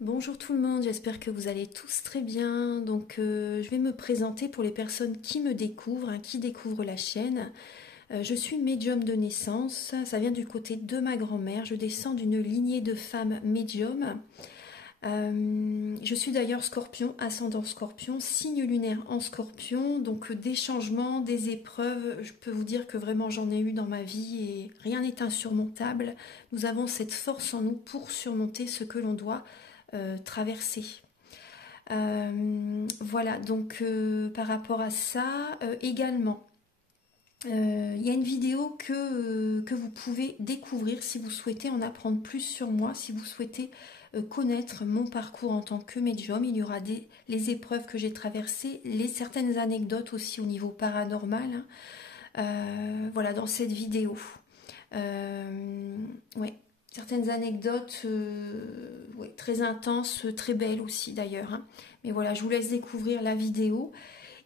Bonjour tout le monde, j'espère que vous allez tous très bien. Je vais me présenter pour les personnes qui me découvrent, qui découvrent la chaîne. Je suis médium de naissance, ça vient du côté de ma grand-mère. Je descends d'une lignée de femmes médiums. Je suis d'ailleurs scorpion, ascendant scorpion, signe lunaire en scorpion. Donc des changements, des épreuves, je peux vous dire que vraiment j'en ai eu dans ma vie et rien n'est insurmontable. Nous avons cette force en nous pour surmonter ce que l'on doit traverser. Voilà, par rapport à ça, également, il y a une vidéo que vous pouvez découvrir si vous souhaitez en apprendre plus sur moi, si vous souhaitez connaître mon parcours en tant que médium. Il y aura les épreuves que j'ai traversées, certaines anecdotes aussi au niveau paranormal, hein. Voilà, dans cette vidéo. Ouais, certaines anecdotes ouais, très intenses, très belles aussi d'ailleurs, hein. Mais voilà, je vous laisse découvrir la vidéo.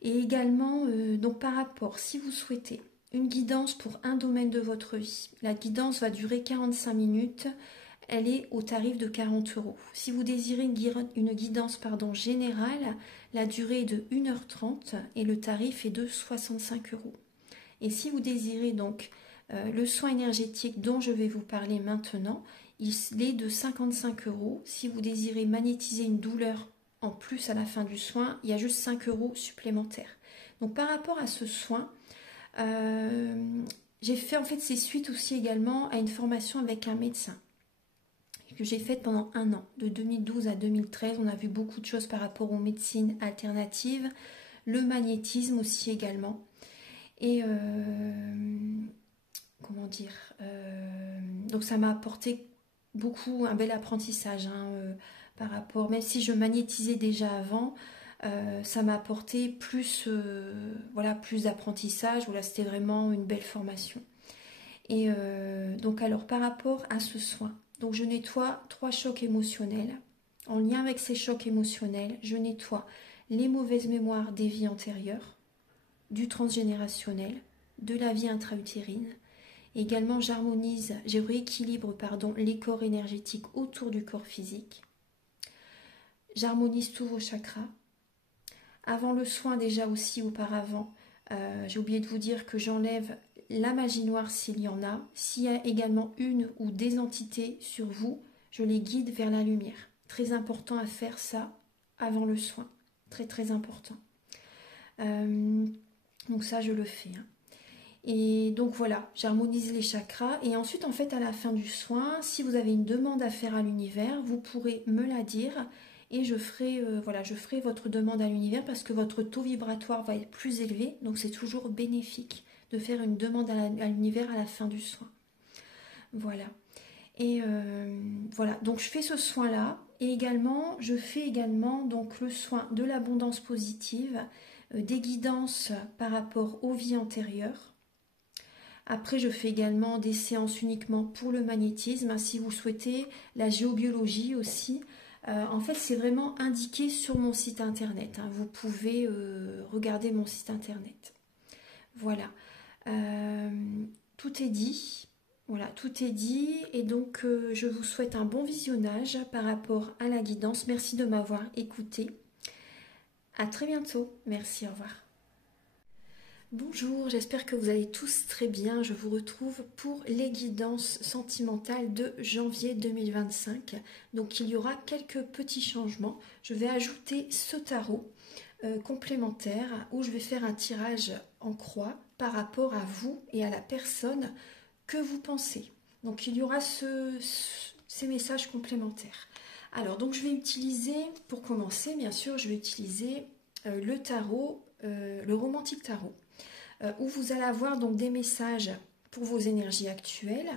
Et également, donc par rapport, si vous souhaitez une guidance pour un domaine de votre vie, la guidance va durer 45 minutes. Elle est au tarif de 40 euros. Si vous désirez une guidance générale, la durée est de 1h30 et le tarif est de 65 euros. Et si vous désirez donc le soin énergétique dont je vais vous parler maintenant, il est de 55 euros. Si vous désirez magnétiser une douleur en plus à la fin du soin, il y a juste 5 euros supplémentaires. Donc par rapport à ce soin, j'ai fait en fait c'est suite aussi également à une formation avec un médecin que j'ai faite pendant un an, de 2012 à 2013. On a vu beaucoup de choses par rapport aux médecines alternatives, le magnétisme aussi également. Et comment dire, donc ça m'a apporté beaucoup, un bel apprentissage, hein, par rapport, même si je magnétisais déjà avant, ça m'a apporté plus, voilà, plus d'apprentissage. Voilà, c'était vraiment une belle formation. Et donc alors par rapport à ce soin, donc je nettoie 3 chocs émotionnels. En lien avec ces chocs émotionnels, je nettoie les mauvaises mémoires des vies antérieures, du transgénérationnel, de la vie intra-utérine. Également, je rééquilibre les corps énergétiques autour du corps physique. J'harmonise tous vos chakras. Avant le soin, déjà aussi auparavant, j'ai oublié de vous dire que j'enlève la magie noire s'il y en a. S'il y a également une ou des entités sur vous, je les guide vers la lumière. Très important à faire ça avant le soin. Très très important. Donc ça, je le fais, hein. Et donc voilà, j'harmonise les chakras. Et ensuite, en fait, à la fin du soin, si vous avez une demande à faire à l'univers, vous pourrez me la dire. Et je ferai, voilà, je ferai votre demande à l'univers parce que votre taux vibratoire va être plus élevé. Donc c'est toujours bénéfique de faire une demande à l'univers à la fin du soin. Voilà. Et voilà, donc je fais ce soin-là. Et également, je fais également donc le soin de l'abondance positive, des guidances par rapport aux vies antérieures. Après, je fais également des séances uniquement pour le magnétisme, si vous souhaitez, la géobiologie aussi. En fait, c'est vraiment indiqué sur mon site internet, hein. Vous pouvez regarder mon site internet. Voilà. Tout est dit. Voilà, tout est dit. Et donc, je vous souhaite un bon visionnage par rapport à la guidance. Merci de m'avoir écouté. À très bientôt. Merci, au revoir. Bonjour, j'espère que vous allez tous très bien. Je vous retrouve pour les guidances sentimentales de janvier 2025. Donc il y aura quelques petits changements. Je vais ajouter ce tarot complémentaire où je vais faire un tirage en croix par rapport à vous et à la personne que vous pensez. Donc il y aura ces messages complémentaires. Alors donc je vais utiliser, pour commencer bien sûr, je vais utiliser le tarot, le romantique tarot. Où vous allez avoir donc des messages pour vos énergies actuelles,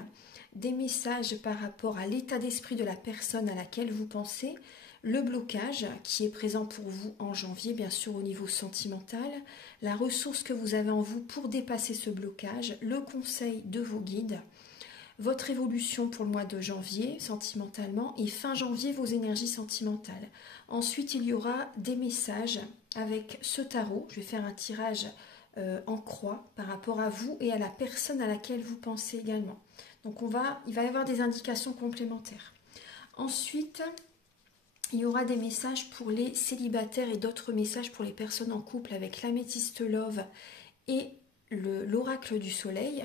des messages par rapport à l'état d'esprit de la personne à laquelle vous pensez, le blocage qui est présent pour vous en janvier, bien sûr au niveau sentimental, la ressource que vous avez en vous pour dépasser ce blocage, le conseil de vos guides, votre évolution pour le mois de janvier sentimentalement et fin janvier vos énergies sentimentales. Ensuite, il y aura des messages avec ce tarot. Je vais faire un tirage en croix par rapport à vous et à la personne à laquelle vous pensez également. Donc il va y avoir des indications complémentaires. Ensuite, Il y aura des messages pour les célibataires et d'autres messages pour les personnes en couple avec l'améthyste love et l'oracle du soleil.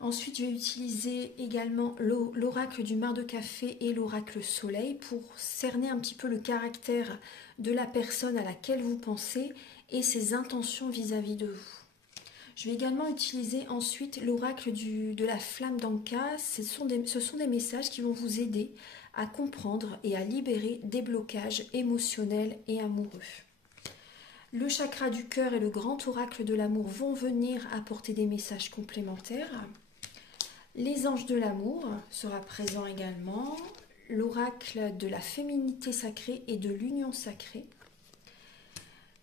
Ensuite, je vais utiliser également l'oracle du mar de café et l'oracle soleil pour cerner un petit peu le caractère de la personne à laquelle vous pensez et ses intentions vis-à-vis de vous. Je vais également utiliser ensuite l'oracle de la flamme d'Anka. Ce sont des messages qui vont vous aider à comprendre et à libérer des blocages émotionnels et amoureux. Le chakra du cœur et le grand oracle de l'amour vont venir apporter des messages complémentaires. Les anges de l'amour sera présent également. L'oracle de la féminité sacrée et de l'union sacrée.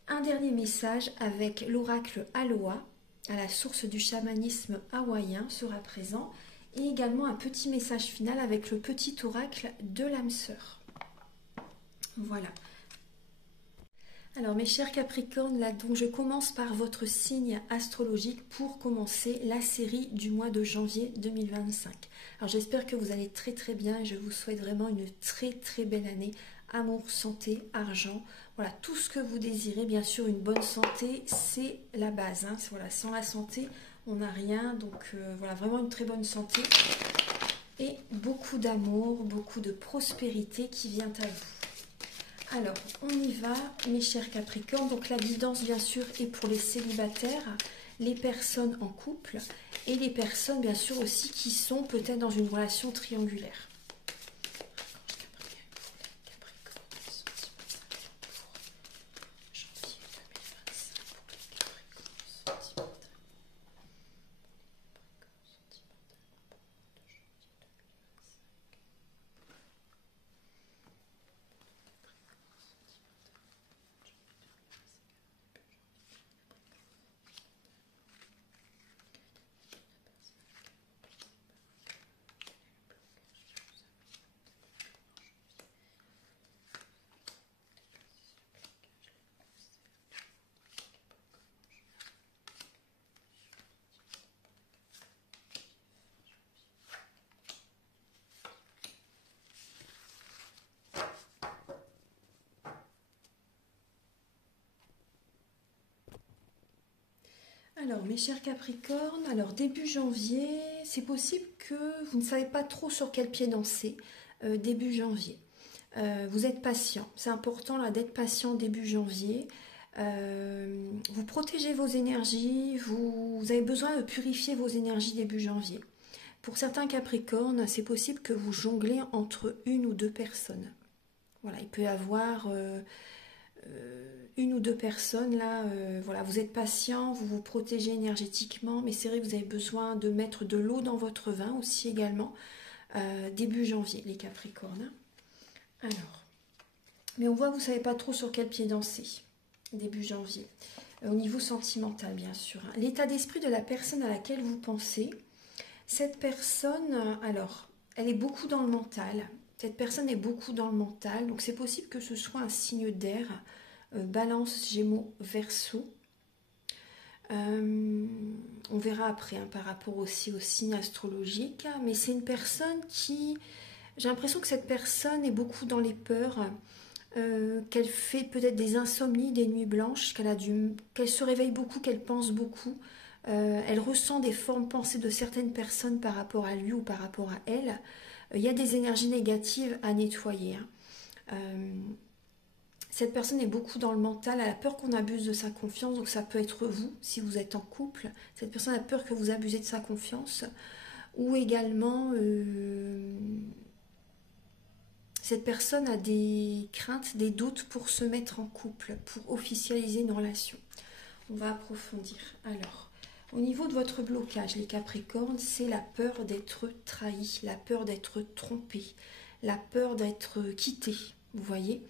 Un dernier message avec l'oracle Aloha, à la source du chamanisme hawaïen, sera présent. Et également un petit message final avec le petit oracle de l'âme sœur. Voilà. Alors mes chers Capricornes, là donc je commence par votre signe astrologique pour commencer la série du mois de janvier 2025. Alors j'espère que vous allez très très bien et je vous souhaite vraiment une très très belle année. Amour, santé, argent, voilà tout ce que vous désirez. Bien sûr une bonne santé c'est la base, hein. Voilà, sans la santé on n'a rien, donc voilà vraiment une très bonne santé et beaucoup d'amour, beaucoup de prospérité qui vient à vous. Alors, on y va, mes chers Capricornes. Donc, la guidance, bien sûr, est pour les célibataires, les personnes en couple et les personnes, bien sûr, aussi qui sont peut-être dans une relation triangulaire. Alors, mes chers Capricornes, alors début janvier, c'est possible que vous ne savez pas trop sur quel pied danser début janvier. Vous êtes patient, c'est important là d'être patient début janvier. Vous protégez vos énergies, vous avez besoin de purifier vos énergies début janvier. Pour certains Capricornes, c'est possible que vous jonglez entre une ou deux personnes. Voilà, il peut y avoir une ou deux personnes là, voilà, vous êtes patient, vous vous protégez énergétiquement, mais c'est vrai que vous avez besoin de mettre de l'eau dans votre vin aussi également, début janvier, les Capricornes. Alors, mais on voit que vous ne savez pas trop sur quel pied danser, début janvier. Au niveau sentimental, bien sûr. L'état d'esprit de la personne à laquelle vous pensez, cette personne, alors, elle est beaucoup dans le mental. Cette personne est beaucoup dans le mental, donc c'est possible que ce soit un signe d'air, Balance, Gémeaux, Verseau. On verra après hein, par rapport aussi au signe astrologique, mais c'est une personne qui... J'ai l'impression que cette personne est beaucoup dans les peurs, qu'elle fait peut-être des insomnies, des nuits blanches, qu'elle se réveille beaucoup, qu'elle pense beaucoup. Elle ressent des formes pensées de certaines personnes par rapport à lui ou par rapport à elle. Il y a des énergies négatives à nettoyer. Hein. Cette personne est beaucoup dans le mental, elle a peur qu'on abuse de sa confiance, donc ça peut être vous, si vous êtes en couple. Cette personne a peur que vous abusez de sa confiance. Ou également, cette personne a des craintes, des doutes pour se mettre en couple, pour officialiser une relation. On va approfondir. Alors, au niveau de votre blocage, les Capricornes, c'est la peur d'être trahi, la peur d'être trompé, la peur d'être quitté, vous voyez.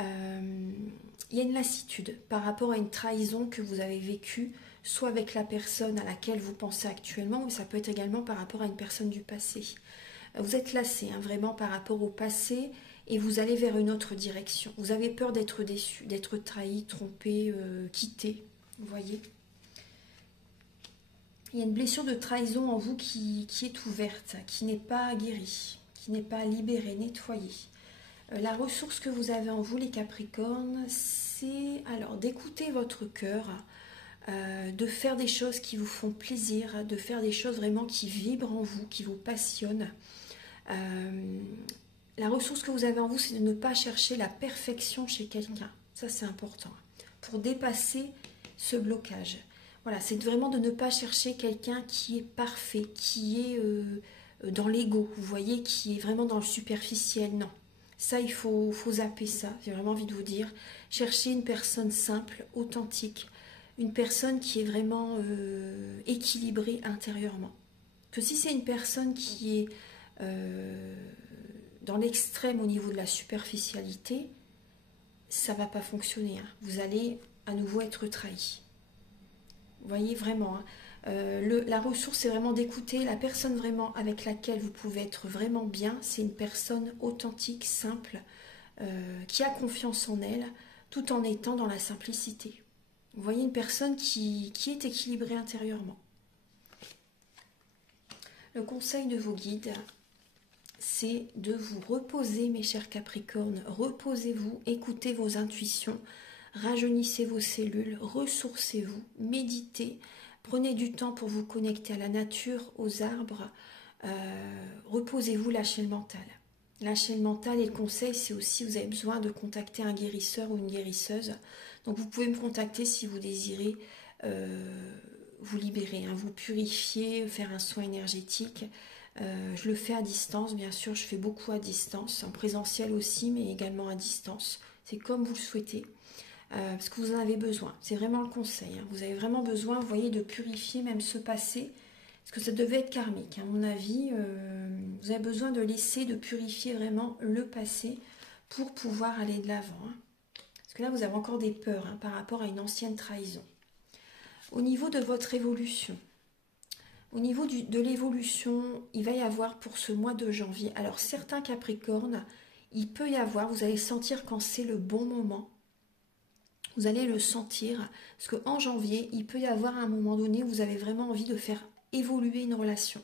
Il y a une lassitude par rapport à une trahison que vous avez vécue, soit avec la personne à laquelle vous pensez actuellement, ou ça peut être également par rapport à une personne du passé. Vous êtes lassé hein, vraiment par rapport au passé et vous allez vers une autre direction. Vous avez peur d'être déçu, d'être trahi, trompé, quitté, vous voyez. Il y a une blessure de trahison en vous qui est ouverte, qui n'est pas guérie, qui n'est pas libérée, nettoyée. La ressource que vous avez en vous, les Capricornes, c'est alors d'écouter votre cœur, de faire des choses qui vous font plaisir, de faire des choses vraiment qui vibrent en vous, qui vous passionnent. La ressource que vous avez en vous, c'est de ne pas chercher la perfection chez quelqu'un. Ça, c'est important. Pour dépasser ce blocage. Voilà, c'est vraiment de ne pas chercher quelqu'un qui est parfait, qui est dans l'ego, vous voyez, qui est vraiment dans le superficiel. Non. Ça, il faut zapper ça. J'ai vraiment envie de vous dire. Cherchez une personne simple, authentique. Une personne qui est vraiment équilibrée intérieurement. Que si c'est une personne qui est dans l'extrême au niveau de la superficialité, ça ne va pas fonctionner. Hein. Vous allez à nouveau être trahi. Vous voyez vraiment. Hein. La ressource, c'est vraiment d'écouter la personne vraiment avec laquelle vous pouvez être vraiment bien. C'est une personne authentique, simple, qui a confiance en elle, tout en étant dans la simplicité. Vous voyez une personne qui est équilibrée intérieurement. Le conseil de vos guides, c'est de vous reposer, mes chers Capricornes. Reposez-vous, écoutez vos intuitions, rajeunissez vos cellules, ressourcez-vous, méditez, prenez du temps pour vous connecter à la nature, aux arbres. Reposez-vous, lâchez le mental. Lâchez le mental, et le conseil, c'est aussi, vous avez besoin de contacter un guérisseur ou une guérisseuse. Donc vous pouvez me contacter si vous désirez vous libérer, hein, vous purifier, faire un soin énergétique. Je le fais à distance, bien sûr, je fais beaucoup à distance, en présentiel aussi, mais également à distance. C'est comme vous le souhaitez, parce que vous en avez besoin. C'est vraiment le conseil. Hein. Vous avez vraiment besoin, vous voyez, de purifier même ce passé, parce que ça devait être karmique. À mon avis, vous avez besoin de laisser, de purifier vraiment le passé pour pouvoir aller de l'avant. Hein. Parce que là, vous avez encore des peurs hein, par rapport à une ancienne trahison. Au niveau de votre évolution, au niveau de l'évolution, il va y avoir pour ce mois de janvier, alors certains Capricornes, il peut y avoir, vous allez sentir quand c'est le bon moment, vous allez le sentir, parce qu'en janvier, il peut y avoir un moment donné où vous avez vraiment envie de faire évoluer une relation.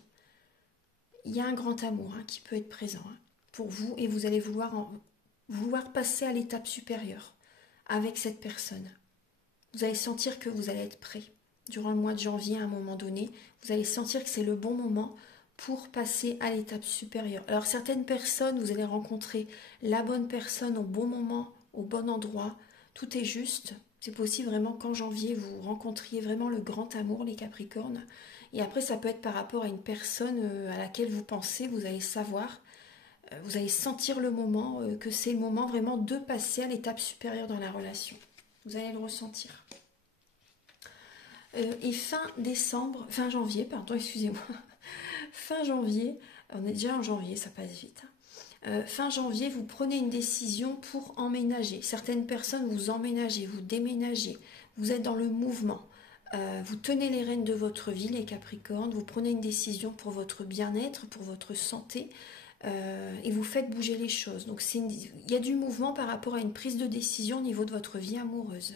Il y a un grand amour hein, qui peut être présent hein, pour vous, et vous allez vouloir passer à l'étape supérieure avec cette personne. Vous allez sentir que vous allez être prêt. Durant le mois de janvier, à un moment donné, vous allez sentir que c'est le bon moment pour passer à l'étape supérieure. Alors certaines personnes, vous allez rencontrer la bonne personne au bon moment, au bon endroit. Tout est juste. C'est possible vraiment qu'en janvier, vous rencontriez vraiment le grand amour, les Capricornes. Et après, ça peut être par rapport à une personne à laquelle vous pensez, vous allez savoir, vous allez sentir le moment, que c'est le moment vraiment de passer à l'étape supérieure dans la relation. Vous allez le ressentir. Et fin janvier, pardon, excusez-moi, fin janvier, on est déjà en janvier, ça passe vite. Fin janvier, vous prenez une décision pour emménager. Certaines personnes, vous emménagez, vous déménagez, vous êtes dans le mouvement. Vous tenez les rênes de votre vie, les Capricornes, vous prenez une décision pour votre bien-être, pour votre santé, et vous faites bouger les choses. Donc il y a du mouvement par rapport à une prise de décision au niveau de votre vie amoureuse.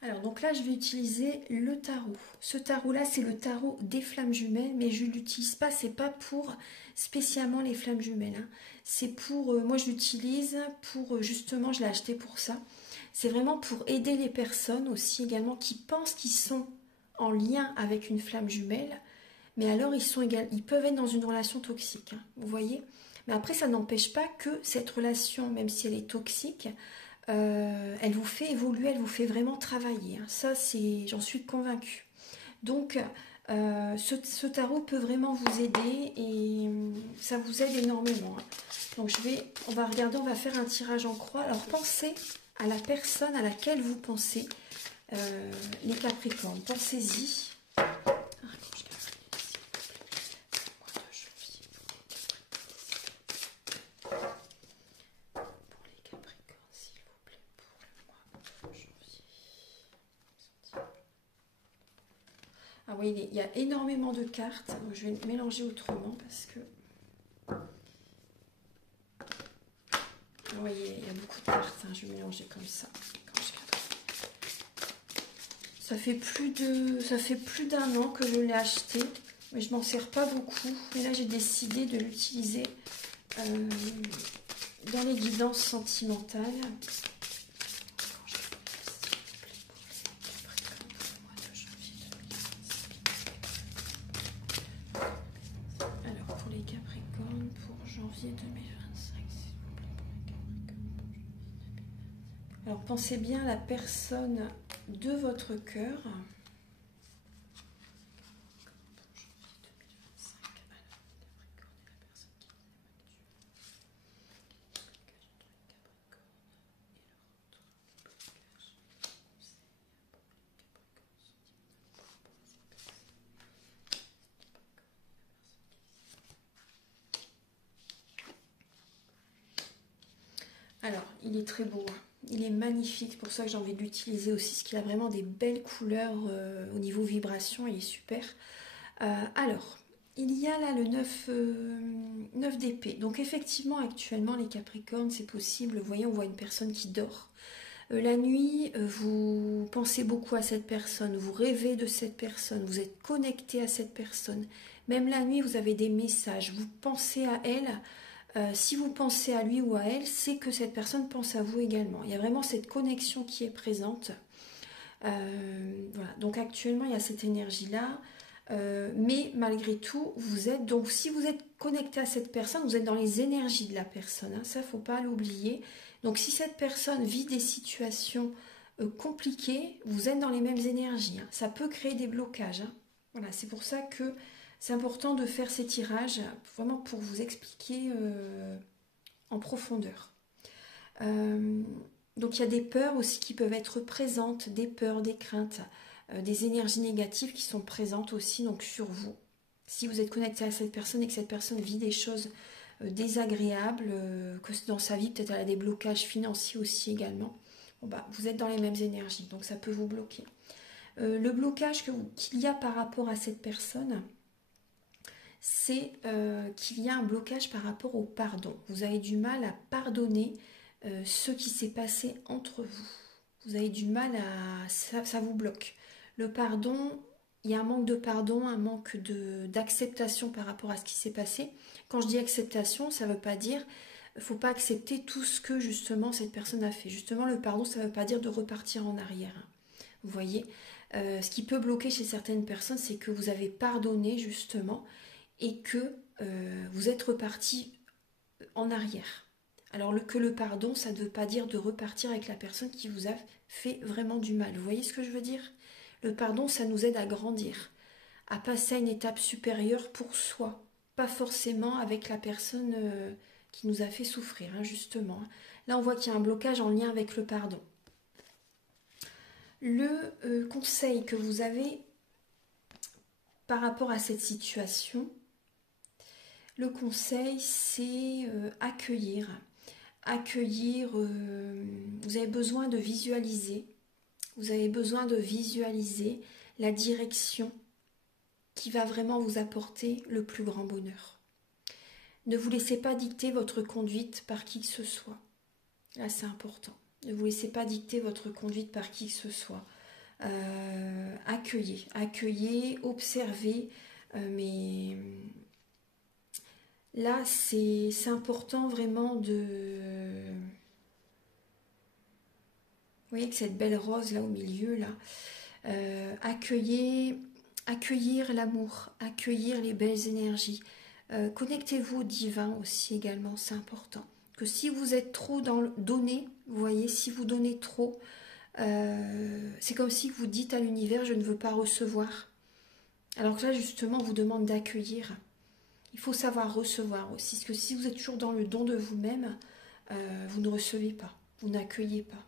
Alors donc là je vais utiliser le tarot. Ce tarot là c'est le tarot des flammes jumelles, mais je ne l'utilise pas, c'est pas pour spécialement les flammes jumelles. Hein. C'est pour, moi je l'utilise pour, justement je l'ai acheté pour ça. C'est vraiment pour aider les personnes aussi également qui pensent qu'ils sont en lien avec une flamme jumelle, mais alors ils peuvent être dans une relation toxique, hein, vous voyez. Mais après ça n'empêche pas que cette relation, même si elle est toxique, elle vous fait évoluer, elle vous fait vraiment travailler. Hein. Ça, j'en suis convaincue. Donc, ce tarot peut vraiment vous aider et ça vous aide énormément. Hein. Donc, on va regarder, on va faire un tirage en croix. Alors, pensez à la personne à laquelle vous pensez, les Capricornes. Pensez-y. Ah oui, il y a énormément de cartes, donc je vais mélanger autrement parce que... Vous voyez, il y a beaucoup de cartes, hein, je vais mélanger comme ça. Ça fait plus d'un an que je l'ai acheté. Mais je m'en sers pas beaucoup. Et là, j'ai décidé de l'utiliser dans les guidances sentimentales. Alors, pour les Capricornes, pour janvier 2025, s'il vous plaît, pour les Capricornes. Alors, pensez bien à la personne de votre cœur. Alors, il est très beau, hein. Il est magnifique, c'est pour ça que j'ai envie de l'utiliser aussi, parce qu'il a vraiment des belles couleurs au niveau vibration, il est super. Alors, il y a là le 9 d'épée. Donc effectivement, actuellement, les Capricornes, c'est possible. Vous voyez, on voit une personne qui dort. La nuit, vous pensez beaucoup à cette personne, vous rêvez de cette personne, vous êtes connecté à cette personne. Même la nuit, vous avez des messages, vous pensez à elle. Si vous pensez à lui ou à elle, c'est que cette personne pense à vous également. Il y a vraiment cette connexion qui est présente. Voilà. Donc actuellement, il y a cette énergie-là. Mais malgré tout, vous êtes... Donc si vous êtes connecté à cette personne, vous êtes dans les énergies de la personne. Hein, ça, il ne faut pas l'oublier. Donc si cette personne vit des situations compliquées, vous êtes dans les mêmes énergies. Hein. Ça peut créer des blocages. Hein. Voilà, c'est pour ça que c'est important de faire ces tirages, vraiment pour vous expliquer en profondeur. Donc il y a des peurs aussi qui peuvent être présentes, des peurs, des craintes, des énergies négatives qui sont présentes aussi donc sur vous. Si vous êtes connecté à cette personne et que cette personne vit des choses désagréables, que dans sa vie peut-être elle a des blocages financiers aussi également, bon, bah, vous êtes dans les mêmes énergies, donc ça peut vous bloquer. Le blocage qu'il y a par rapport à cette personne, c'est qu'il y a un blocage par rapport au pardon. Vous avez du mal à pardonner ce qui s'est passé entre vous. Vous avez du mal à... ça vous bloque. Le pardon, il y a un manque de pardon, un manque d'acceptation par rapport à ce qui s'est passé. Quand je dis acceptation, ça ne veut pas dire... Il ne faut pas accepter tout ce que justement cette personne a fait. Justement, le pardon, ça ne veut pas dire de repartir en arrière. Vous voyez, ce qui peut bloquer chez certaines personnes, c'est que vous avez pardonné justement et que vous êtes reparti en arrière. Alors que le pardon, ça ne veut pas dire de repartir avec la personne qui vous a fait vraiment du mal. Vous voyez ce que je veux dire? Le pardon, ça nous aide à grandir, à passer à une étape supérieure pour soi, pas forcément avec la personne qui nous a fait souffrir, hein, justement. Là, on voit qu'il y a un blocage en lien avec le pardon. Le conseil que vous avez par rapport à cette situation, le conseil, c'est accueillir. Accueillir, vous avez besoin de visualiser. Vous avez besoin de visualiser la direction qui va vraiment vous apporter le plus grand bonheur. Ne vous laissez pas dicter votre conduite par qui que ce soit. Là, c'est important. Ne vous laissez pas dicter votre conduite par qui que ce soit. Accueillez, observez, mais là, c'est important vraiment de... Vous voyez que cette belle rose là au milieu, là, accueillir l'amour, accueillir les belles énergies. Connectez-vous au divin aussi également, c'est important. Que si vous êtes trop dans le donner, vous voyez, si vous donnez trop, c'est comme si vous dites à l'univers, je ne veux pas recevoir. Alors que là, justement, on vous demande d'accueillir. Il faut savoir recevoir aussi, parce que si vous êtes toujours dans le don de vous-même, vous ne recevez pas, vous n'accueillez pas.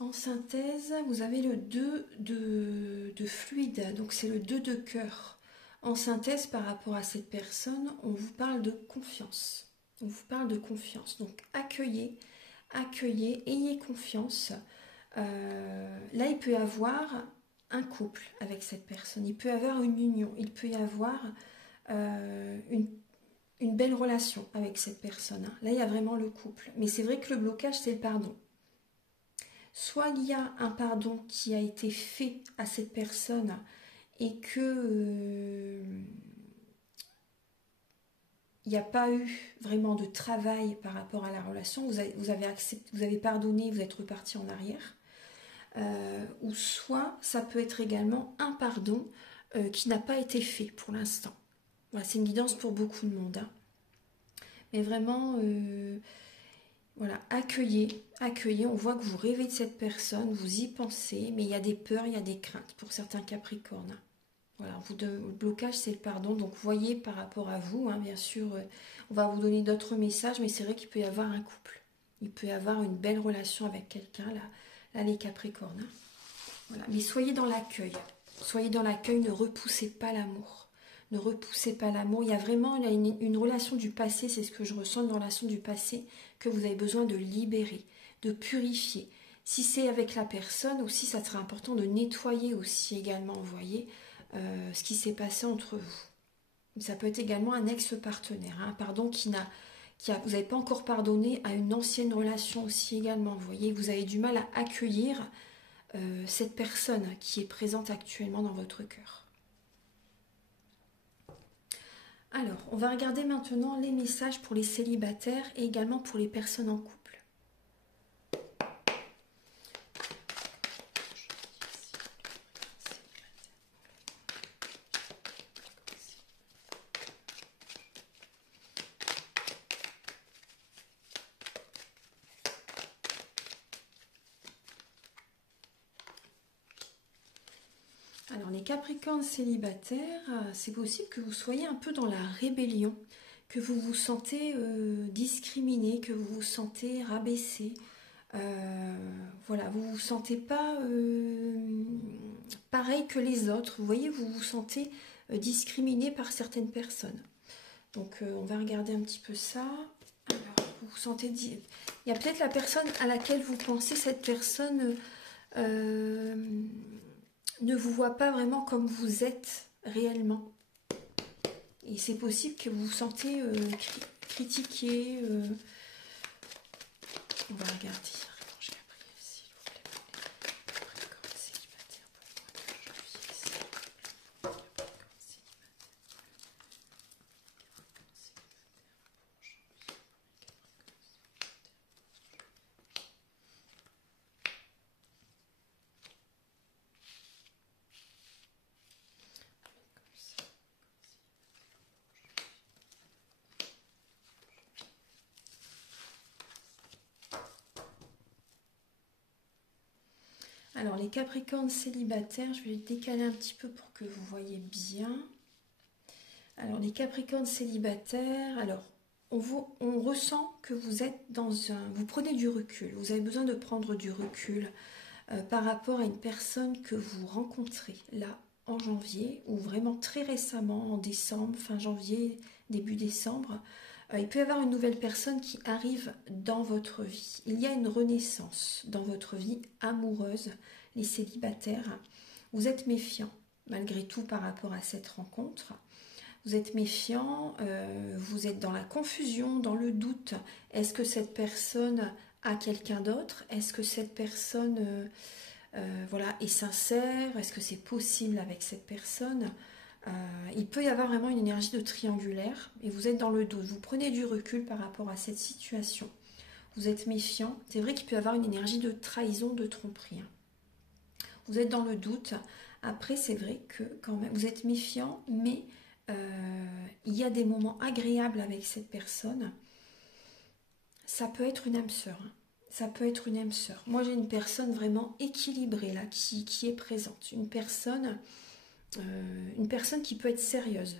En synthèse, vous avez le 2 de fluide, donc c'est le 2 de cœur. En synthèse, par rapport à cette personne, on vous parle de confiance. On vous parle de confiance. Donc accueillez, ayez confiance. Là, il peut y avoir un couple avec cette personne. Il peut y avoir une union. Il peut y avoir une belle relation avec cette personne. Là, il y a vraiment le couple. Mais c'est vrai que le blocage, c'est le pardon. Soit il y a un pardon qui a été fait à cette personne et que il n'y a pas eu vraiment de travail par rapport à la relation, vous avez accepté, vous avez pardonné, vous êtes reparti en arrière, ou soit ça peut être également un pardon qui n'a pas été fait pour l'instant. Voilà, c'est une guidance pour beaucoup de monde, hein. Mais vraiment, voilà, accueillez, accueillez. On voit que vous rêvez de cette personne, vous y pensez, mais il y a des peurs, il y a des craintes pour certains Capricornes. Voilà, le blocage, c'est le pardon. Donc, voyez par rapport à vous, hein, bien sûr, on va vous donner d'autres messages, mais c'est vrai qu'il peut y avoir un couple. Il peut y avoir une belle relation avec quelqu'un, là, les Capricornes, hein. Voilà. Mais soyez dans l'accueil. Soyez dans l'accueil, ne repoussez pas l'amour. Ne repoussez pas l'amour. Il y a vraiment une relation du passé, c'est ce que je ressens, une relation du passé que vous avez besoin de libérer, de purifier. Si c'est avec la personne aussi, ça sera important de nettoyer aussi également, vous voyez, ce qui s'est passé entre vous. Ça peut être également un ex-partenaire, hein, un pardon vous n'avez pas encore pardonné à une ancienne relation aussi également. Vous voyez, vous avez du mal à accueillir cette personne qui est présente actuellement dans votre cœur. Alors, on va regarder maintenant les messages pour les célibataires et également pour les personnes en couple. Alors les Capricornes célibataires, c'est possible que vous soyez un peu dans la rébellion, que vous vous sentez discriminé, que vous vous sentez rabaissé. Voilà, vous vous sentez pas pareil que les autres. Vous voyez, vous vous sentez discriminé par certaines personnes. Donc on va regarder un petit peu ça. Alors, vous vous sentez... Il y a peut-être la personne à laquelle vous pensez, cette personne... ne vous voit pas vraiment comme vous êtes réellement. Et c'est possible que vous vous sentez critiqué. On va regarder. Alors les Capricornes célibataires, je vais décaler un petit peu pour que vous voyez bien. Alors les Capricornes célibataires, alors on ressent que vous êtes vous prenez du recul, vous avez besoin de prendre du recul par rapport à une personne que vous rencontrez là en janvier ou vraiment très récemment en décembre, fin janvier, début décembre. Il peut y avoir une nouvelle personne qui arrive dans votre vie. Il y a une renaissance dans votre vie amoureuse, les célibataires. Vous êtes méfiant malgré tout par rapport à cette rencontre. Vous êtes méfiant, vous êtes dans la confusion, dans le doute. Est-ce que cette personne a quelqu'un d'autre? Est-ce que cette personne voilà, est sincère? Est-ce que c'est possible avec cette personne? Il peut y avoir vraiment une énergie de triangulaire et vous êtes dans le doute. Vous prenez du recul par rapport à cette situation. Vous êtes méfiant. C'est vrai qu'il peut y avoir une énergie de trahison, de tromperie. Vous êtes dans le doute. Après, c'est vrai que quand même, vous êtes méfiant, mais il y a des moments agréables avec cette personne. Ça peut être une âme sœur. Ça peut être une âme sœur. Moi, j'ai une personne vraiment équilibrée là, qui est présente. Une personne qui peut être sérieuse,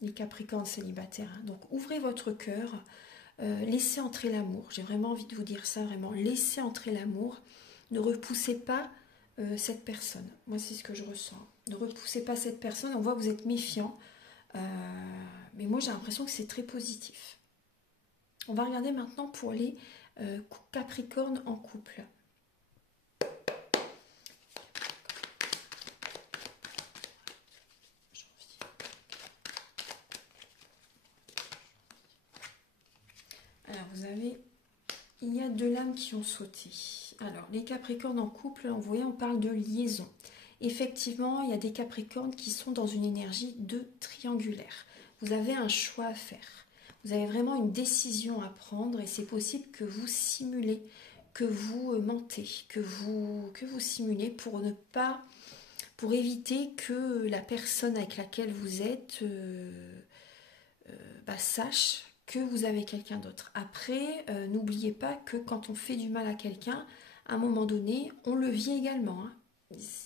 les Capricornes célibataires. Hein. Donc, ouvrez votre cœur, laissez entrer l'amour. J'ai vraiment envie de vous dire ça, vraiment. Laissez entrer l'amour. Ne repoussez pas cette personne. Moi, c'est ce que je ressens. Ne repoussez pas cette personne. On voit que vous êtes méfiant. Mais moi, j'ai l'impression que c'est très positif. On va regarder maintenant pour les Capricornes en couple. Alors, il y a deux lames qui ont sauté. Alors, les Capricornes en couple, vous voyez, on parle de liaison. effectivement, il y a des Capricornes qui sont dans une énergie de triangulaire. Vous avez un choix à faire. Vous avez vraiment une décision à prendre et c'est possible que vous simulez, que vous mentez, que vous simulez pour éviter que la personne avec laquelle vous êtes sache que vous avez quelqu'un d'autre. Après, n'oubliez pas que quand on fait du mal à quelqu'un, à un moment donné, on le vit également. Hein.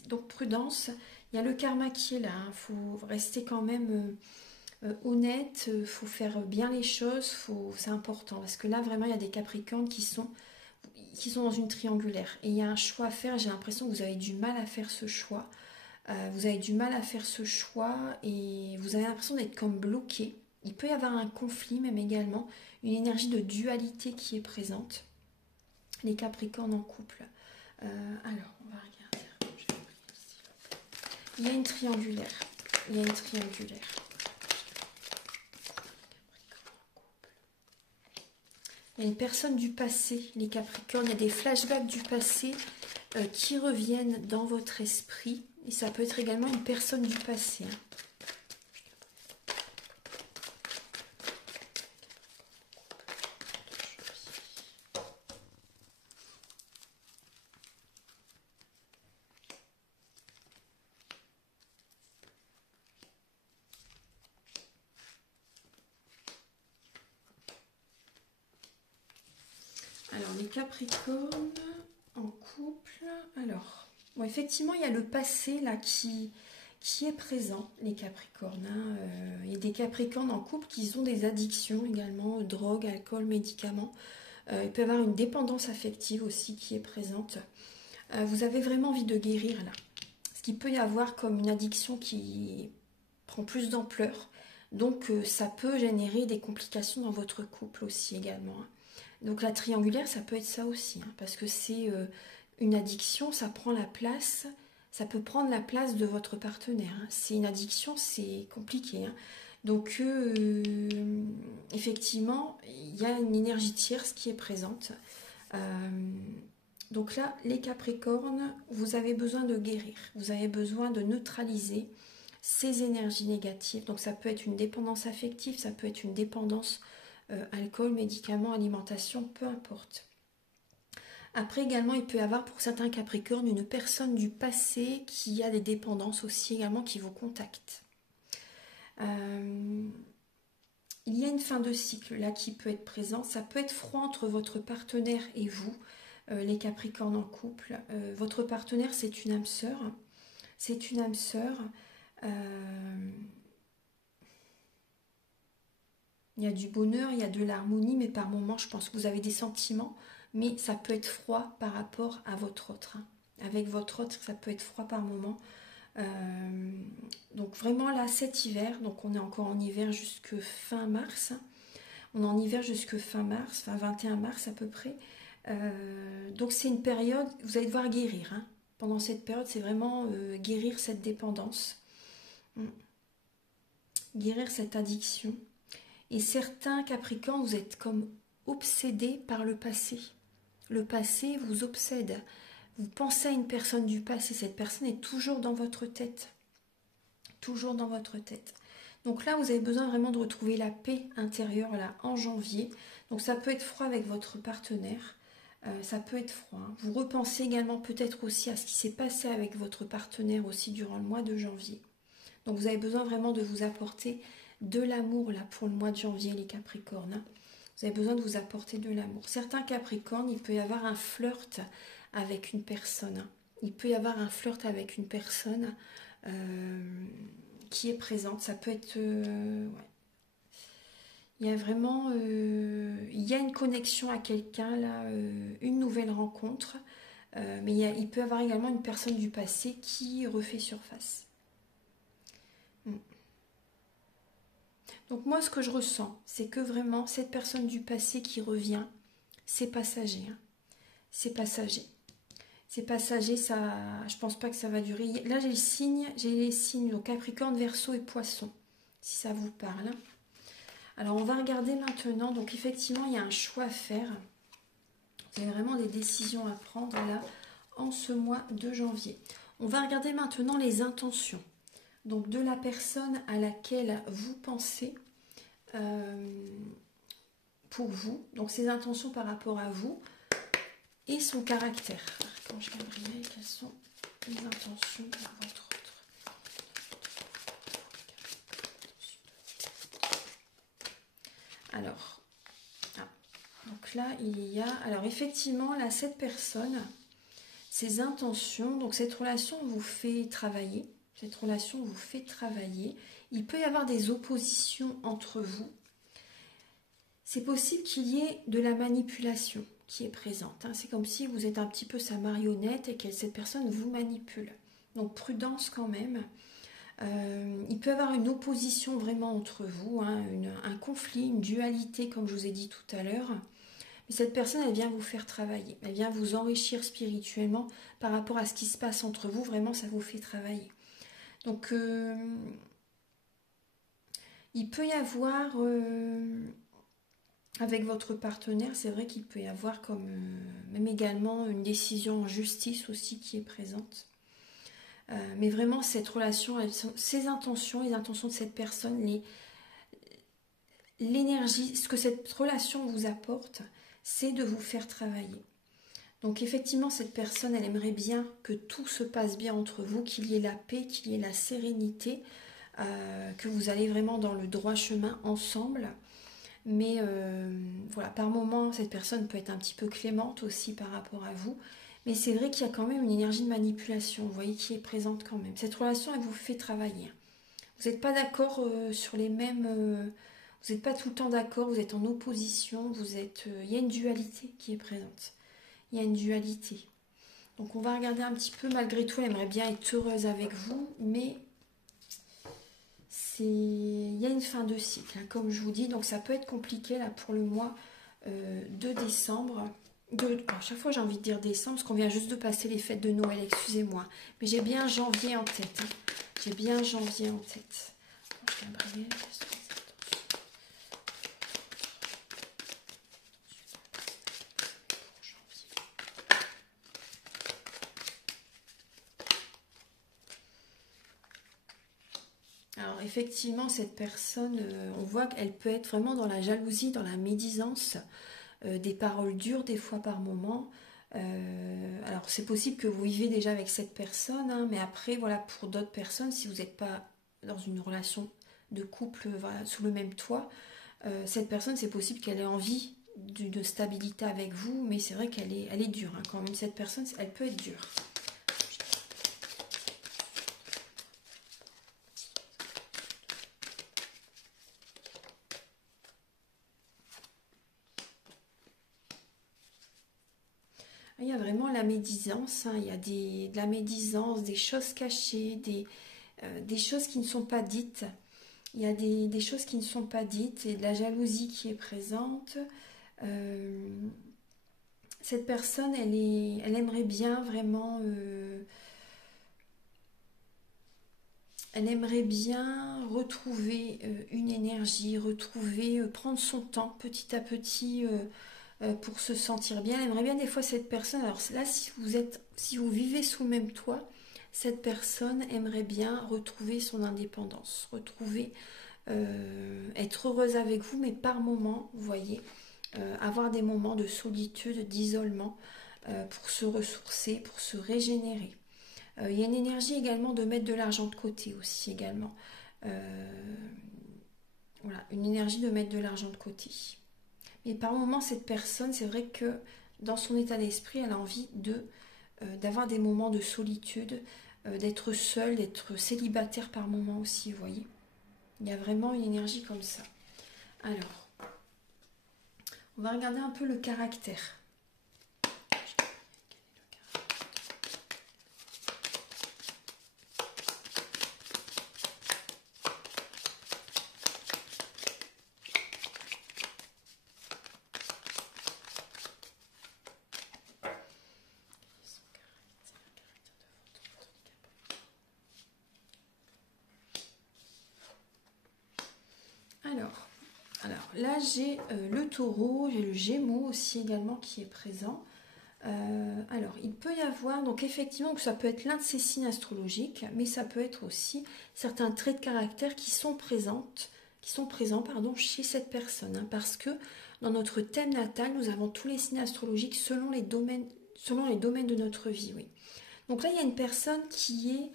Donc prudence, il y a le karma qui est là. Il faut rester quand même honnête, il faut faire bien les choses, c'est important. Parce que là, vraiment, il y a des Capricornes qui sont dans une triangulaire. Et il y a un choix à faire, j'ai l'impression que vous avez du mal à faire ce choix. Vous avez du mal à faire ce choix et vous avez l'impression d'être comme bloqué. Il peut y avoir un conflit, même également, une énergie de dualité qui est présente. Les Capricornes en couple. Alors, on va regarder. Il y a une triangulaire. Il y a une triangulaire. Il y a une personne du passé, les Capricornes. Il y a des flashbacks du passé qui reviennent dans votre esprit. Et ça peut être également une personne du passé. Hein. Alors, les Capricornes en couple. Alors, bon, effectivement, il y a le passé là qui est présent, les Capricornes. Hein. Il y a des Capricornes en couple qui ont des addictions également, drogue, alcool, médicaments. Il peut y avoir une dépendance affective aussi qui est présente. Vous avez vraiment envie de guérir là. Ce qu'il peut y avoir comme une addiction qui prend plus d'ampleur. Donc, ça peut générer des complications dans votre couple aussi également. Hein. Donc la triangulaire, ça peut être ça aussi, hein, parce que c'est une addiction, ça prend la place, ça peut prendre la place de votre partenaire. Hein. C'est une addiction, c'est compliqué. Hein. Donc effectivement, il y a une énergie tierce qui est présente. Donc là, les Capricornes, vous avez besoin de guérir, vous avez besoin de neutraliser ces énergies négatives. Donc ça peut être une dépendance affective, ça peut être une dépendance alcool, médicaments, alimentation, peu importe. Après également, il peut y avoir pour certains Capricornes une personne du passé qui a des dépendances aussi également qui vous contacte. Il y a une fin de cycle là qui peut être présente. Ça peut être froid entre votre partenaire et vous, les Capricornes en couple. Votre partenaire, c'est une âme sœur. C'est une âme sœur. Il y a du bonheur, il y a de l'harmonie, mais par moments, je pense que vous avez des sentiments, mais ça peut être froid par rapport à votre autre. Hein. Avec votre autre, ça peut être froid par moments. Donc vraiment là, cet hiver, donc on est encore en hiver jusque fin mars. On est en hiver jusque fin mars, fin 21 mars à peu près. Donc c'est une période, vous allez devoir guérir. Hein. Pendant cette période, c'est vraiment guérir cette dépendance. Guérir cette addiction. Et certains Capricornes, vous êtes comme obsédés par le passé. Le passé vous obsède. Vous pensez à une personne du passé. Cette personne est toujours dans votre tête. Toujours dans votre tête. Donc là, vous avez besoin vraiment de retrouver la paix intérieure là en janvier. Donc ça peut être froid avec votre partenaire. Ça peut être froid. Hein. Vous repensez également peut-être aussi à ce qui s'est passé avec votre partenaire aussi durant le mois de janvier. Donc vous avez besoin vraiment de vous apporter de l'amour là pour le mois de janvier, les Capricornes. Hein. Vous avez besoin de vous apporter de l'amour. Certains Capricornes, il peut y avoir un flirt avec une personne. Hein. Il peut y avoir un flirt avec une personne qui est présente. Ça peut être... ouais. Il y a vraiment... il y a une connexion à quelqu'un, là, une nouvelle rencontre. Mais il peut y avoir également une personne du passé qui refait surface. Donc moi, ce que je ressens, c'est que vraiment, cette personne du passé qui revient, c'est passager. Hein. C'est passager. C'est passager, ça, je pense pas que ça va durer. Là, j'ai les signes, donc Capricorne, Verseau et Poisson, si ça vous parle. Hein. Alors, on va regarder maintenant. Donc, effectivement, il y a un choix à faire. Vous avez vraiment des décisions à prendre, là, en ce mois de janvier. On va regarder maintenant les intentions. Donc de la personne à laquelle vous pensez pour vous. Donc ses intentions par rapport à vous et son caractère. Archange Gabriel, quelles sont les intentions pour votre autre? Alors, donc là il y a... Alors effectivement, là cette personne, ses intentions, donc cette relation vous fait travailler. Cette relation vous fait travailler. Il peut y avoir des oppositions entre vous. C'est possible qu'il y ait de la manipulation qui est présente. C'est comme si vous êtes un petit peu sa marionnette et que cette personne vous manipule. Donc prudence quand même. Il peut y avoir une opposition vraiment entre vous, un conflit, une dualité comme je vous ai dit tout à l'heure. Mais cette personne, elle vient vous faire travailler. Elle vient vous enrichir spirituellement par rapport à ce qui se passe entre vous. Vraiment, ça vous fait travailler. Donc, il peut y avoir, avec votre partenaire, c'est vrai qu'il peut y avoir comme, même également une décision en justice aussi qui est présente. Mais vraiment, cette relation, ses intentions, les intentions de cette personne, l'énergie, ce que cette relation vous apporte, c'est de vous faire travailler. Donc effectivement, cette personne, elle aimerait bien que tout se passe bien entre vous, qu'il y ait la paix, qu'il y ait la sérénité, que vous allez vraiment dans le droit chemin ensemble. Mais voilà, par moments, cette personne peut être un petit peu clémente aussi par rapport à vous. Mais c'est vrai qu'il y a quand même une énergie de manipulation, vous voyez, qui est présente quand même. Cette relation, elle vous fait travailler. Vous n'êtes pas d'accord sur les mêmes... vous n'êtes pas tout le temps d'accord, vous êtes en opposition, il y a une dualité qui est présente. Il y a une dualité. Donc on va regarder un petit peu, malgré tout, elle aimerait bien être heureuse avec vous, mais il y a une fin de cycle, comme je vous dis, donc ça peut être compliqué là pour le mois de décembre. À chaque fois j'ai envie de dire décembre, parce qu'on vient juste de passer les fêtes de Noël, excusez-moi. Mais j'ai bien janvier en tête. J'ai bien janvier en tête. Gabriel, alors effectivement, cette personne, on voit qu'elle peut être vraiment dans la jalousie, dans la médisance, des paroles dures des fois par moment. Alors c'est possible que vous vivez déjà avec cette personne, mais après, voilà, pour d'autres personnes, si vous n'êtes pas dans une relation de couple voilà, sous le même toit, cette personne, c'est possible qu'elle ait envie de stabilité avec vous, mais c'est vrai qu'elle est dure quand même. Cette personne, elle peut être dure. Il y a vraiment la médisance, il y a de la médisance, des choses cachées, des choses qui ne sont pas dites. Il y a des choses qui ne sont pas dites et de la jalousie qui est présente. Cette personne, elle aimerait bien vraiment... elle aimerait bien retrouver une énergie, prendre son temps petit à petit pour se sentir bien. Elle aimerait bien des fois cette personne. Alors là, si vous vivez sous le même toit, cette personne aimerait bien retrouver son indépendance, être heureuse avec vous, mais par moments, vous voyez, avoir des moments de solitude, d'isolement, pour se ressourcer, pour se régénérer. Il y a une énergie également de mettre de l'argent de côté aussi également. Voilà, une énergie de mettre de l'argent de côté. Mais par moments, cette personne, c'est vrai que dans son état d'esprit, elle a envie d'avoir des moments de solitude, d'être seule, d'être célibataire par moments aussi, vous voyez. Il y a vraiment une énergie comme ça. Alors, on va regarder un peu le caractère. Alors là j'ai le taureau, j'ai le gémeaux aussi également qui est présent. Alors, il peut y avoir, donc effectivement, que ça peut être l'un de ces signes astrologiques, mais ça peut être aussi certains traits de caractère qui sont présents, pardon, chez cette personne, hein, parce que dans notre thème natal, nous avons tous les signes astrologiques selon les domaines de notre vie, oui. Donc là, il y a une personne qui est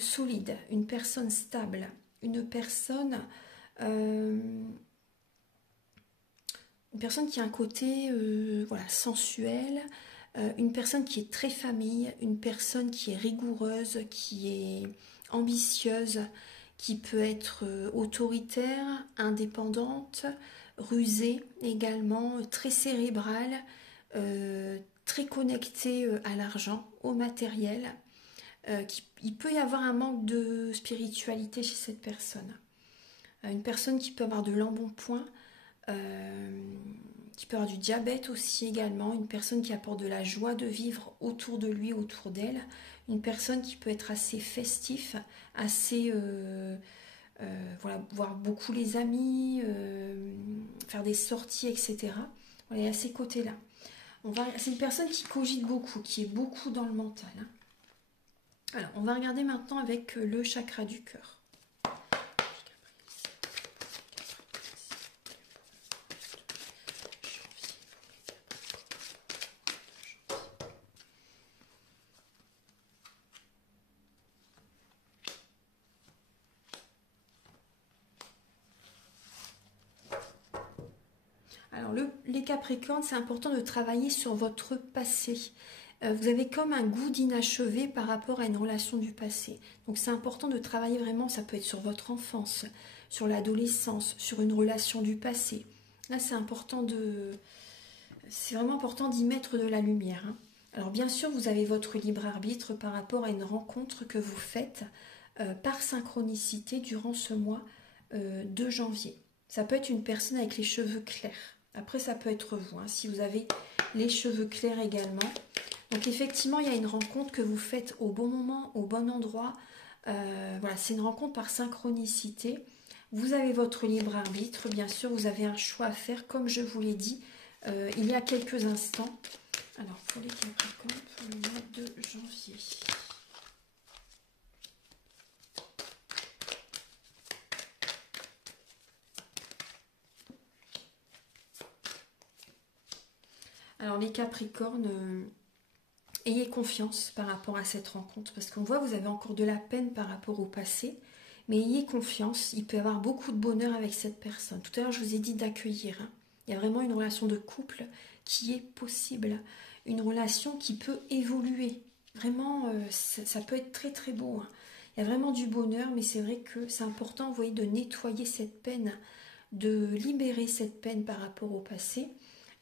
solide, une personne stable, une personne, euh, une personne qui a un côté voilà, sensuel, une personne qui est très famille, une personne qui est rigoureuse, qui est ambitieuse, qui peut être autoritaire, indépendante, rusée également, très cérébrale, très connectée à l'argent, au matériel. Il peut y avoir un manque de spiritualité chez cette personne. Une personne qui peut avoir de l'embonpoint, qui peut avoir du diabète aussi également, une personne qui apporte de la joie de vivre autour de lui, autour d'elle, une personne qui peut être assez festif, assez voilà, voir beaucoup les amis, faire des sorties, etc. Voilà, il y a ces côtés-là. C'est une personne qui cogite beaucoup, qui est beaucoup dans le mental, hein. Alors, on va regarder maintenant avec le chakra du cœur. Alors, les Capricornes, c'est important de travailler sur votre passé. Vous avez comme un goût d'inachevé par rapport à une relation du passé. Donc, c'est important de travailler vraiment, ça peut être sur votre enfance, sur l'adolescence, sur une relation du passé. Là, c'est vraiment important d'y mettre de la lumière, hein. Alors, bien sûr, vous avez votre libre arbitre par rapport à une rencontre que vous faites par synchronicité durant ce mois de janvier. Ça peut être une personne avec les cheveux clairs. Après, ça peut être vous, hein, si vous avez les cheveux clairs également. Donc, effectivement, il y a une rencontre que vous faites au bon moment, au bon endroit. Voilà, c'est une rencontre par synchronicité. Vous avez votre libre arbitre. Bien sûr, vous avez un choix à faire, comme je vous l'ai dit il y a quelques instants. Alors, pour les Capricornes, pour le mois de janvier. Alors, les Capricornes, ayez confiance par rapport à cette rencontre, parce qu'on voit que vous avez encore de la peine par rapport au passé, mais ayez confiance, il peut y avoir beaucoup de bonheur avec cette personne. Tout à l'heure, je vous ai dit d'accueillir, hein. Il y a vraiment une relation de couple qui est possible, une relation qui peut évoluer. Vraiment, ça peut être très très beau, hein. Il y a vraiment du bonheur, mais c'est vrai que c'est important, vous voyez, de nettoyer cette peine, de libérer cette peine par rapport au passé.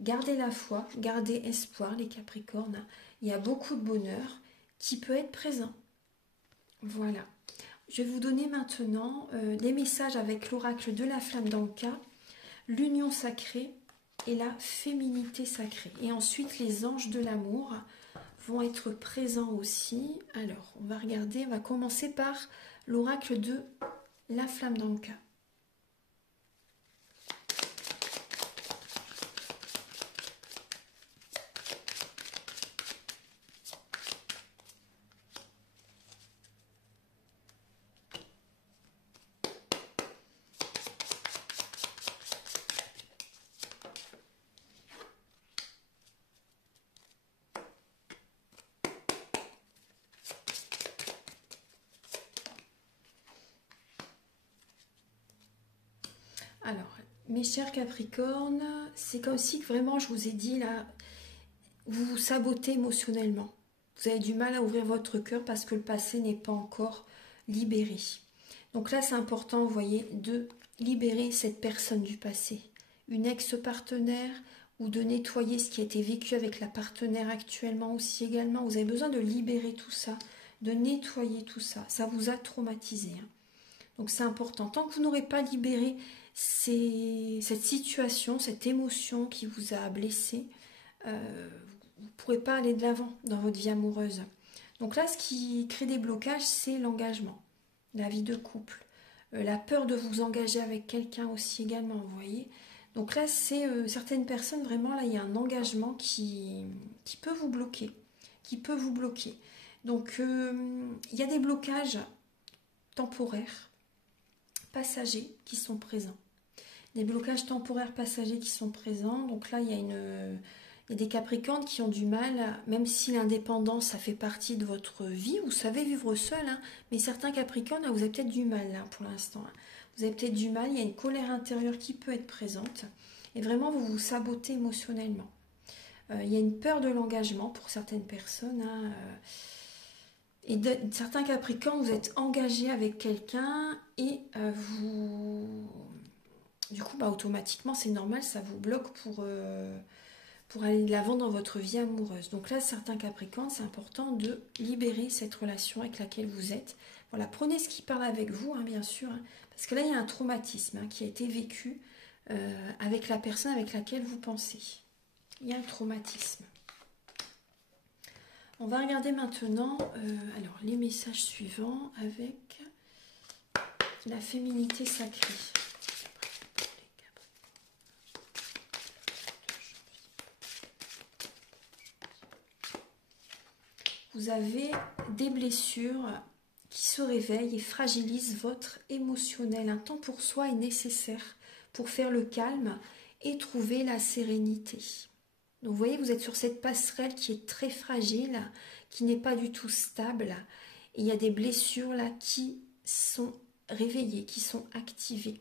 Gardez la foi, gardez espoir, les Capricornes. Il y a beaucoup de bonheur qui peut être présent. Voilà. Je vais vous donner maintenant des messages avec l'oracle de la flamme d'Anka, l'union sacrée et la féminité sacrée. Et ensuite, les anges de l'amour vont être présents aussi. Alors, on va regarder, on va commencer par l'oracle de la flamme d'Anka. Alors, mes chers Capricornes, c'est comme si vraiment, je vous ai dit là, vous vous sabotez émotionnellement. Vous avez du mal à ouvrir votre cœur parce que le passé n'est pas encore libéré. Donc là, c'est important, vous voyez, de libérer cette personne du passé. Une ex-partenaire ou de nettoyer ce qui a été vécu avec la partenaire actuellement aussi également. Vous avez besoin de libérer tout ça, de nettoyer tout ça. Ça vous a traumatisé, hein. Donc c'est important. Tant que vous n'aurez pas libéré cette situation, cette émotion qui vous a blessé, vous ne pourrez pas aller de l'avant dans votre vie amoureuse. Donc là, ce qui crée des blocages, c'est l'engagement, la vie de couple, la peur de vous engager avec quelqu'un aussi également, vous voyez. Donc là, c'est certaines personnes, vraiment, là, il y a un engagement qui peut vous bloquer. Qui peut vous bloquer. Donc, il y a des blocages temporaires, passagers, qui sont présents. Des blocages temporaires passagers qui sont présents. Donc là, il y a des Capricornes qui ont du mal, même si l'indépendance, ça fait partie de votre vie, vous savez vivre seul, hein, mais certains Capricornes, là, vous avez peut-être du mal là, pour l'instant. Hein. Vous avez peut-être du mal, il y a une colère intérieure qui peut être présente. Et vraiment, vous vous sabotez émotionnellement. Il y a une peur de l'engagement pour certaines personnes. Hein, et certains Capricornes, vous êtes engagés avec quelqu'un et du coup, bah, automatiquement, c'est normal, ça vous bloque pour aller de l'avant dans votre vie amoureuse. Donc là, certains Capricornes, c'est important de libérer cette relation avec laquelle vous êtes. Voilà, prenez ce qui parle avec vous, hein, bien sûr, hein, parce que là, il y a un traumatisme hein, qui a été vécu avec la personne avec laquelle vous pensez. Il y a un traumatisme. On va regarder maintenant alors, les messages suivants avec la féminité sacrée. Vous avez des blessures qui se réveillent et fragilisent votre émotionnel. Un temps pour soi est nécessaire pour faire le calme et trouver la sérénité. Donc vous voyez, vous êtes sur cette passerelle qui est très fragile, qui n'est pas du tout stable. Et il y a des blessures là qui sont réveillées, qui sont activées.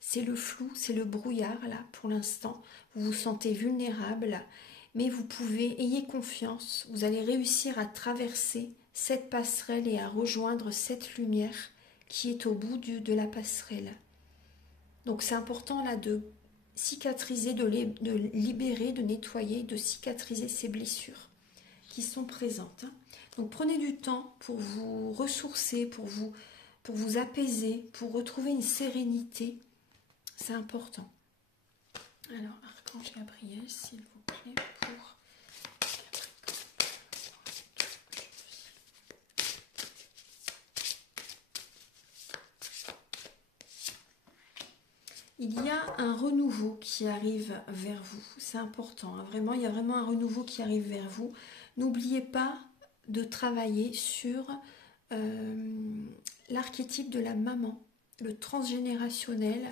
C'est le flou, c'est le brouillard là pour l'instant. Vous vous sentez vulnérable. Mais vous pouvez, ayez confiance, vous allez réussir à traverser cette passerelle et à rejoindre cette lumière qui est au bout de la passerelle. Donc c'est important là de cicatriser, de libérer, de nettoyer, de cicatriser ces blessures qui sont présentes. Donc prenez du temps pour vous ressourcer, pour vous apaiser, pour retrouver une sérénité. C'est important. Alors, Archange Gabriel, s'il vous plaît, pour il y a un renouveau qui arrive vers vous. C'est important, hein, vraiment, il y a vraiment un renouveau qui arrive vers vous. N'oubliez pas de travailler sur l'archétype de la maman, le transgénérationnel.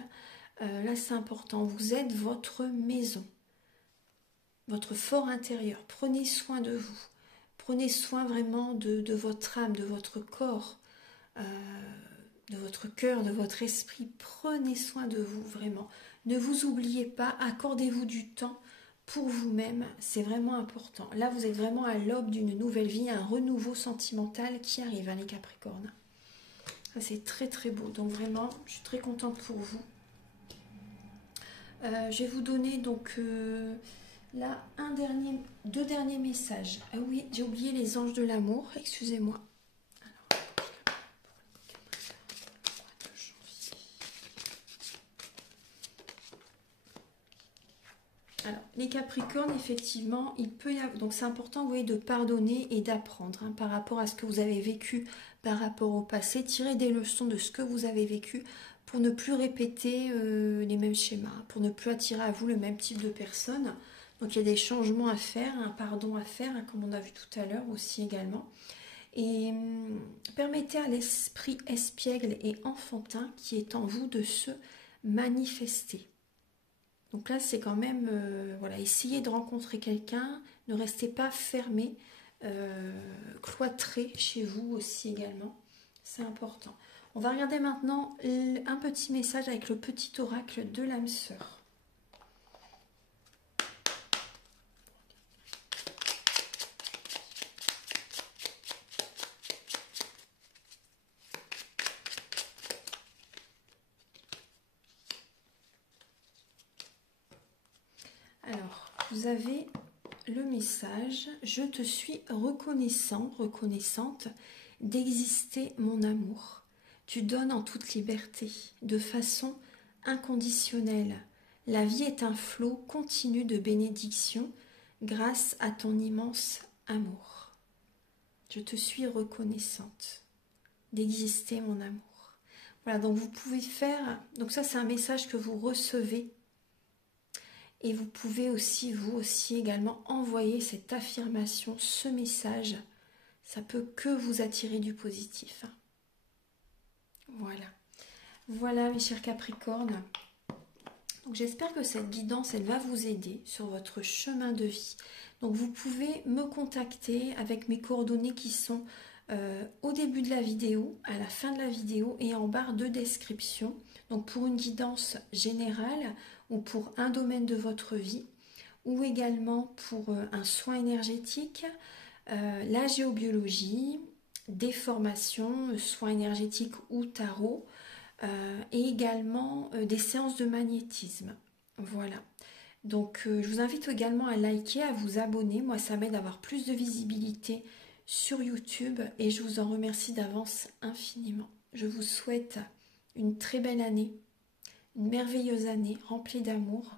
Là, c'est important. Vous êtes votre maison, votre fort intérieur. Prenez soin de vous. Prenez soin vraiment de votre âme, de votre corps, de votre cœur, de votre esprit. Prenez soin de vous, vraiment. Ne vous oubliez pas, accordez-vous du temps pour vous-même. C'est vraiment important. Là, vous êtes vraiment à l'aube d'une nouvelle vie, un renouveau sentimental qui arrive, hein, les Capricornes. C'est très très beau. Donc vraiment, je suis très contente pour vous. Je vais vous donner donc là deux derniers messages. Ah oui, j'ai oublié les anges de l'amour, excusez-moi. Alors, les Capricornes, effectivement, il peut y avoir... Donc c'est important, vous voyez, de pardonner et d'apprendre hein, par rapport à ce que vous avez vécu, par rapport au passé. Tirez des leçons de ce que vous avez vécu pour ne plus répéter les mêmes schémas, pour ne plus attirer à vous le même type de personnes. Donc il y a des changements à faire, un pardon à faire, hein, comme on a vu tout à l'heure aussi également. Et permettez à l'esprit espiègle et enfantin qui est en vous de se manifester. Donc là, c'est quand même, voilà, essayez de rencontrer quelqu'un, ne restez pas fermé, cloîtré chez vous aussi également, c'est important. On va regarder maintenant un petit message avec le petit oracle de l'âme sœur. Alors, vous avez le message « Je te suis reconnaissant, reconnaissante d'exister mon amour. Tu donnes en toute liberté, de façon inconditionnelle. La vie est un flot continu de bénédictions grâce à ton immense amour. Je te suis reconnaissante d'exister mon amour. » Voilà, donc vous pouvez faire... Donc ça, c'est un message que vous recevez Et vous pouvez aussi, vous aussi également, envoyer cette affirmation, ce message. Ça peut que vous attirer du positif. Voilà. Voilà mes chers Capricornes. Donc j'espère que cette guidance, elle va vous aider sur votre chemin de vie. Donc vous pouvez me contacter avec mes coordonnées qui sont au début de la vidéo, à la fin de la vidéo et en barre de description. Donc pour une guidance générale ou pour un domaine de votre vie ou également pour un soin énergétique, la géobiologie, des formations, soins énergétiques ou tarot, et également des séances de magnétisme. Voilà. Donc je vous invite également à liker, à vous abonner. Moi, ça m'aide à avoir plus de visibilité sur YouTube et je vous en remercie d'avance infiniment. Je vous souhaite une très belle année, une merveilleuse année remplie d'amour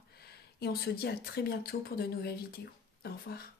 et on se dit à très bientôt pour de nouvelles vidéos. Au revoir.